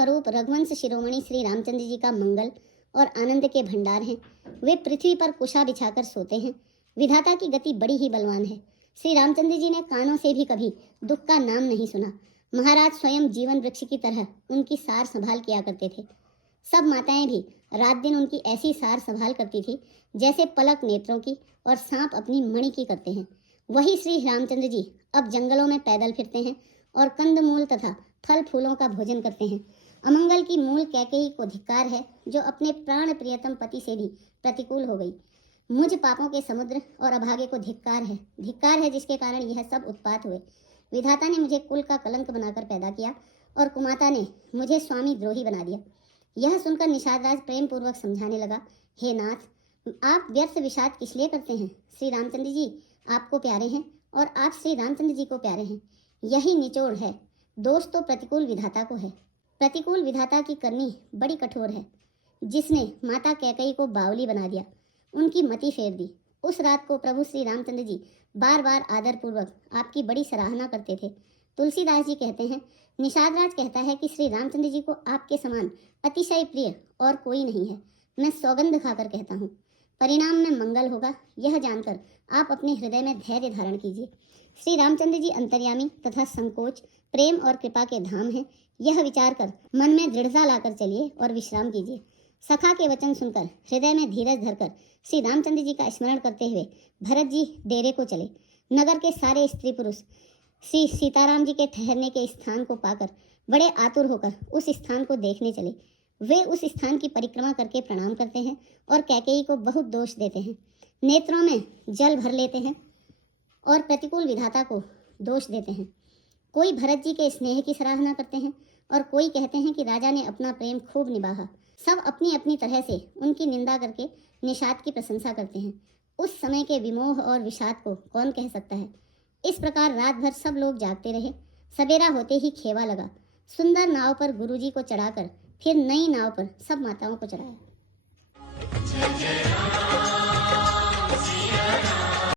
स्वरूप रघुवंश शिरोमणि श्री रामचंद्र जी का मंगल और आनंद के भंडार हैं। वे पृथ्वी पर कुशा बिछाकर सोते हैं। विधाता की गति बड़ी ही बलवान है। श्री रामचंद्र जी ने कानों से भी कभी दुख का नाम नहीं सुना। महाराज स्वयं जीवन वृक्ष की तरह उनकी सार संभाल किया करते थे। सब माताएं भी रात दिन उनकी ऐसी सार संभाल करती थी जैसे पलक नेत्रों की और सांप अपनी मणि की करते हैं। वही श्री रामचंद्र जी अब जंगलों में पैदल फिरते हैं और कंदमूल तथा फल फूलों का भोजन करते हैं। अमंगल की मूल कैकेयी को धिक्कार है, जो अपने प्राण प्रियतम पति से भी प्रतिकूल हो गई। मुझ पापों के समुद्र और अभागे को धिक्कार है जिसके कारण यह सब उत्पात हुए। विधाता ने मुझे कुल का कलंक बनाकर पैदा किया और कुमाता ने मुझे स्वामी द्रोही बना दिया। यह सुनकर निषादराज प्रेम पूर्वक समझाने लगा, हे नाथ, आप व्यर्थ विषाद किस लिए करते हैं? श्री रामचंद्र जी आपको प्यारे हैं और आप श्री रामचंद्र जी को प्यारे हैं। यही निचोड़ है। दोष तो प्रतिकूल विधाता को है। प्रतिकूल विधाता की करनी बड़ी कठोर है, जिसने माता कैकेयी को बावली बना दिया, उनकी मति फेर दी। उस रात को प्रभु श्री रामचंद्र जी बार बार आदरपूर्वक आपकी बड़ी सराहना करते थे। तुलसीदास जी कहते हैं, निषादराज कहता है कि श्री रामचंद्र जी को आपके समान अतिशय प्रिय और कोई नहीं है। मैं सौगंध खाकर कहता हूँ, परिणाम में मंगल होगा। यह जानकर आप अपने हृदय में धैर्य धारण कीजिए। श्री रामचंद्र जी अंतर्यामी तथा संकोच, प्रेम और कृपा के धाम हैं। यह विचार कर मन में दृढ़ता लाकर चलिए और विश्राम कीजिए। सखा के वचन सुनकर हृदय में धीरज धरकर श्री रामचंद्र जी का स्मरण करते हुए भरत जी डेरे को चले। नगर के सारे स्त्री पुरुष श्री सीताराम जी के ठहरने के स्थान को पाकर बड़े आतुर होकर उस स्थान को देखने चले। वे उस स्थान की परिक्रमा करके प्रणाम करते हैं और कैकेयी को बहुत दोष देते हैं, नेत्रों में जल भर लेते हैं और प्रतिकूल विधाता को दोष देते हैं। कोई भरत जी के स्नेह की सराहना करते हैं और कोई कहते हैं कि राजा ने अपना प्रेम खूब निभाया। सब अपनी अपनी तरह से उनकी निंदा करके निषाद की प्रशंसा करते हैं। उस समय के विमोह और विषाद को कौन कह सकता है। इस प्रकार रात भर सब लोग जागते रहे। सवेरा होते ही खेवा लगा। सुंदर नाव पर गुरुजी को चढ़ाकर फिर नई नाव पर सब माताओं को चढ़ाया।